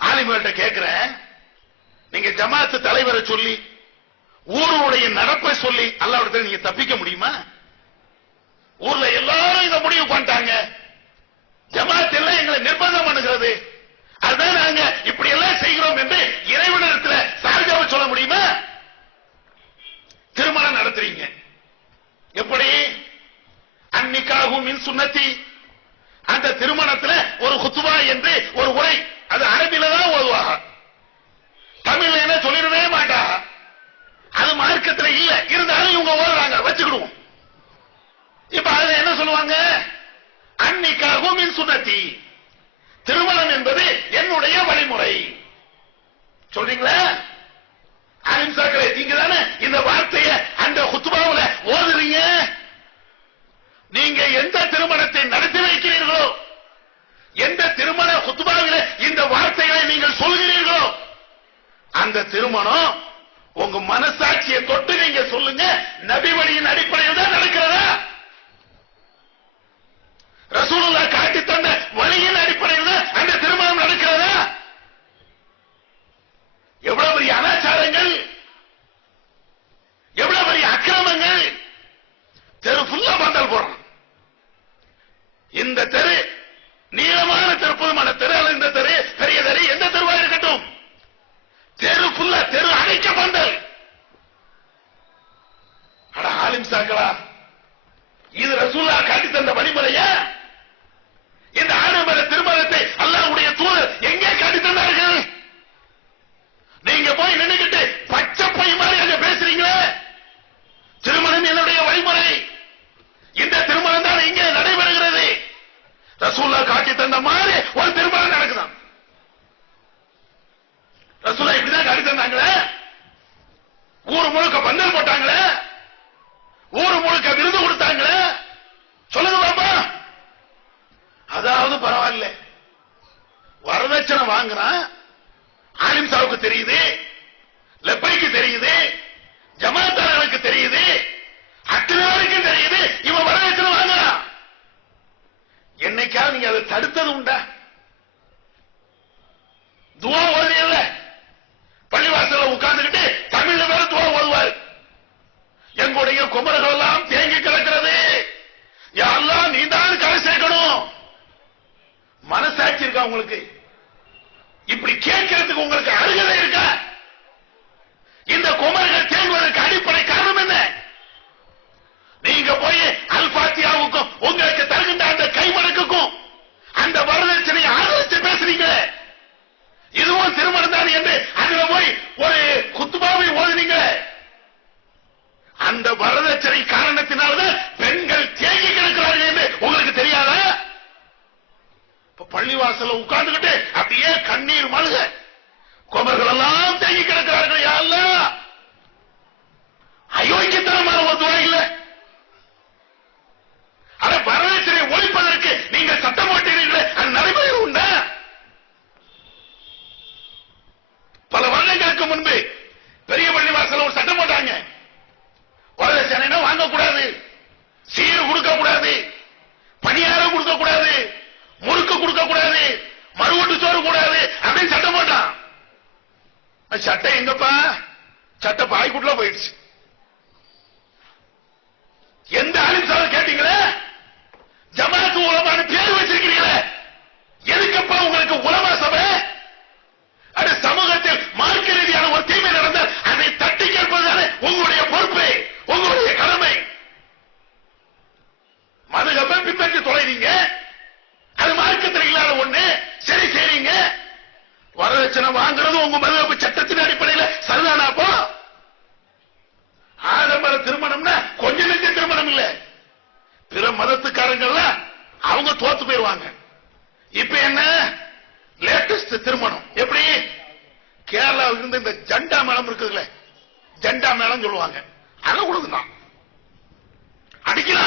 ஆலிமர்கிட்ட கேட்கிறேன் நீங்க ஜமாத்து தலைவரை சொல்லி ஊருடைய நடப்பை சொல்லி அல்லாவிடத்தில் நீங்க தப்பிக்க முடியுமா? ஊர்ல எல்லாரும் இதை முடிவு பண்ணிட்டாங்க. ஜமாத் எல்லாம் எங்களை நிர்பந்தம் பண்ணுகிறது. அதுதான் நாங்க இப்படி எல்லாம் செய்கிறோம் என்று இறைவனிடத்தில் சார்ஜாவை சொல்ல முடியுமா? திருமணம் நடத்துறீங்க. எப்படி? அன்னிக்காகும் மின் சுன்னத்தி அந்த திருமணத்துல ஒரு குத்துவா என்று ஒரு உரை அது அரபில தான் ஓதுவாங்க தமிழ்ல என்ன சொல்லிடவே மாட்டாங்க அது மார்க்கத்துல இல்ல இருந்தாலும் இவங்க ஓடுறாங்க வச்சுக்கிடுவோம் இப்ப அதுல என்ன சொல்லுவாங்க அன்னிக்காகும் திருமணம் என்பது என்னுடைய வழிமுறை. சொல்றீங்களா? அஹிம்சாக்களை நீங்க தானே இந்த வார்த்தையை அந்த குத்துபாவில் ஓதுறீங்க? நீங்க எந்த திருமணத்தை நடத்தி வைக்கிறீர்களோ எந்த திருமண குத்துபாவில் இந்த வார்த்தைகளை நீங்கள் சொல்கிறீர்களோ அந்த திருமணம் உங்க மனசாட்சியை தொட்டு ஆரம்பிச்சாங்களா இது ரசூல்லா காட்டி தந்த வழிமுறைய? இந்த ஆடம்பர திருமணத்தை அல்லாவுடைய தூதர் எங்கே காட்டி தந்தார்கள்? நீங்க போய் நின்றுகிட்டு பச்சை பை மாதிரி அங்க பேசுறீங்களே? திருமணம் என்னுடைய வழிமுறை. இந்த திருமணம் தான் இங்கே நடைபெறுகிறது. ரசூல்லா காட்டி தந்த மாதிரி ஒரு திருமணம் நடக்குதான். ரசூல்லா இப்படிதான் காட்டி தந்தாங்களே? ஊர் முழுக்க பந்தல் போட்டாங்களே? உங்களுக்கு விருது கொடுத்தாங்களே? சொல்லுங்க பாப்பா. அதாவது பரவாயில்ல. வரதட்சணை வாங்குறான். ஆலிம் சாவுக்கு தெரியுது. லெப்பைக்கு தெரியுது. இருக்கா உங்களுக்கு? இப்படி கேட்கறதுக்கு உங்களுக்கு அருகதை இருக்கா இந்த குமரர்கள் தேங்குவதற்கு அடிப்படை காரணம் என்ன நீங்க போய் அல்பாத்தியாவுக்கும் உங்களுக்கு தருகின்ற அந்த கைமணக்குக்கும் அந்த வரதட்சணையை ஆதரிச்சு பேசுறீங்களே இதுவும் திருமணம் தான் என்று அதுல போய் ஒரு குத்துபாவை ஓதுனீங்களே அந்த வரதட்சணை காரணத்தினால்தான் பெண்கள் தேங்கி கிடக்கிறார்கள் என்று உங்களுக்கு தெரியாதா வாசல்ல உட்கார்ந்துகிட்டு அப்படியே கண்ணீர் மழுக குமர்கள் எல்லாம் சட்டை எங்கப்பா? சட்டை பாய்க்குள்ள போயிடுச்சு. எந்த அலிம்சாவை கேட்டீங்களே? ஜமாத்து உலமான பேர் வச்சிருக்கிறீங்களே? எதுக்கப்பா உங்களுக்கு உலமா சபை? அது சமூகத்தில் மார்க்க ரீதியான ஒரு தீமை நடந்தால் அதை தட்டி கேட்பதுதானே உங்களுடைய பொறுப்பு உங்களுடைய கடமை. மதுகப்ப பின்பற்றி தொலைறீங்க. அது மார்க்கத்தில் இல்லாத ஒண்ணு. சரி சரிங்க வரதட்சணை வாங்குறது உங்க மதுகப்பு போட்டியில தோத்து போயிருவாங்க இப்ப என்ன? லேட்டஸ்ட் திருமணம். எப்படி? கேரளாவில் இருந்து இந்த ஜண்டா மேளம் இருக்குதுல்ல? ஜண்டா மேளம் சொல்லுவாங்க. அதை கொடுக்கலாம் அடிக்கலாம்.